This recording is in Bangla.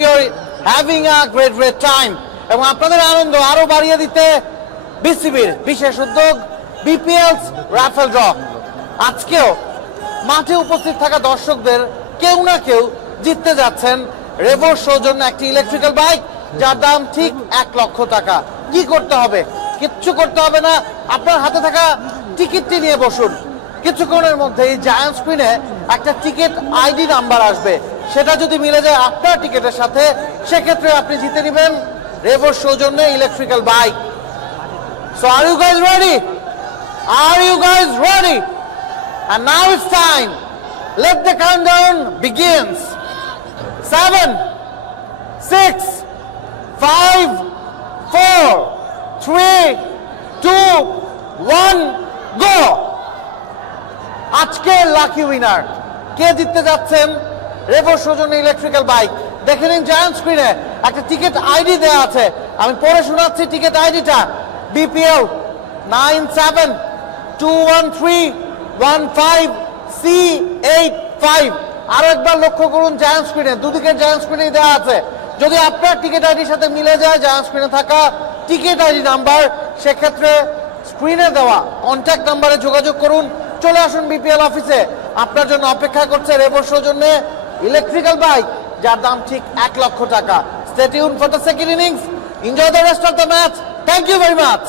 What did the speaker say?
you're having a great time এবং আপনাদের আনন্দ আরো বাড়িয়ে দিতে বিসিবির বিশেষ উদ্যোগ বিপিএল রাফেল ড্র। আজকেও মাঠে উপস্থিত থাকা দর্শকদের কেউ না কেউ জিততে যাচ্ছেন রেভোর সৌজন্য একটি ইলেকট্রিক্যাল বাইক, যার দাম ঠিক 1 লক্ষ টাকা। কি করতে হবে? কিচ্ছু করতে হবে না, আপনার হাতে থাকা টিকিটটি নিয়ে বসুন। কিছুক্ষণের মধ্যেই জায়ান্ট স্ক্রিনে একটা টিকিট আইডি নাম্বার আসবে, সেটা যদি মিলে যায় আপনার টিকিটের সাথে, সেক্ষেত্রে আপনি জিতে নেবেন রেভোর সৌজন্যে electrical bike. So are you guys ready? Are you guys ready? And now it's time. Let the countdown begins. 7, 6, 5, 4, 3, 2, 1, go! আজকের লাকি উইনার কে জিততে যাচ্ছেন রেভোর সৌজন্য ইলেকট্রিক্যাল বাইক? দেখে নিন জায়ান্ট স্ক্রিনে একটা টিকিট আইডি দেওয়া আছে, আমি পড়ে শোনাচ্ছি টিকিট আইডিটা। BPL 972315C85। আরো একবার লক্ষ্য করুন জায়ান্ট স্ক্রিনে, দুদিকে জায়ান্ট স্ক্রিনে দেওয়া আছে। যদি আপনার টিকিট আইডির সাথে মিলে যায় জায়ান্ট স্ক্রিনে থাকা টিকিট আইডি নাম্বার, সেক্ষেত্রে স্ক্রিনে দেওয়া কন্ট্যাক্ট নাম্বারে যোগাযোগ করুন। চলে আসুন বিপিএল অফিসে, আপনার জন্য অপেক্ষা করছে রেভোর সৌজন্যে ইলেকট্রিক্যাল বাইক, যার দাম ঠিক 1 লক্ষ টাকা। Stay tuned for the second innings. Enjoy the rest of the match. Thank you very much.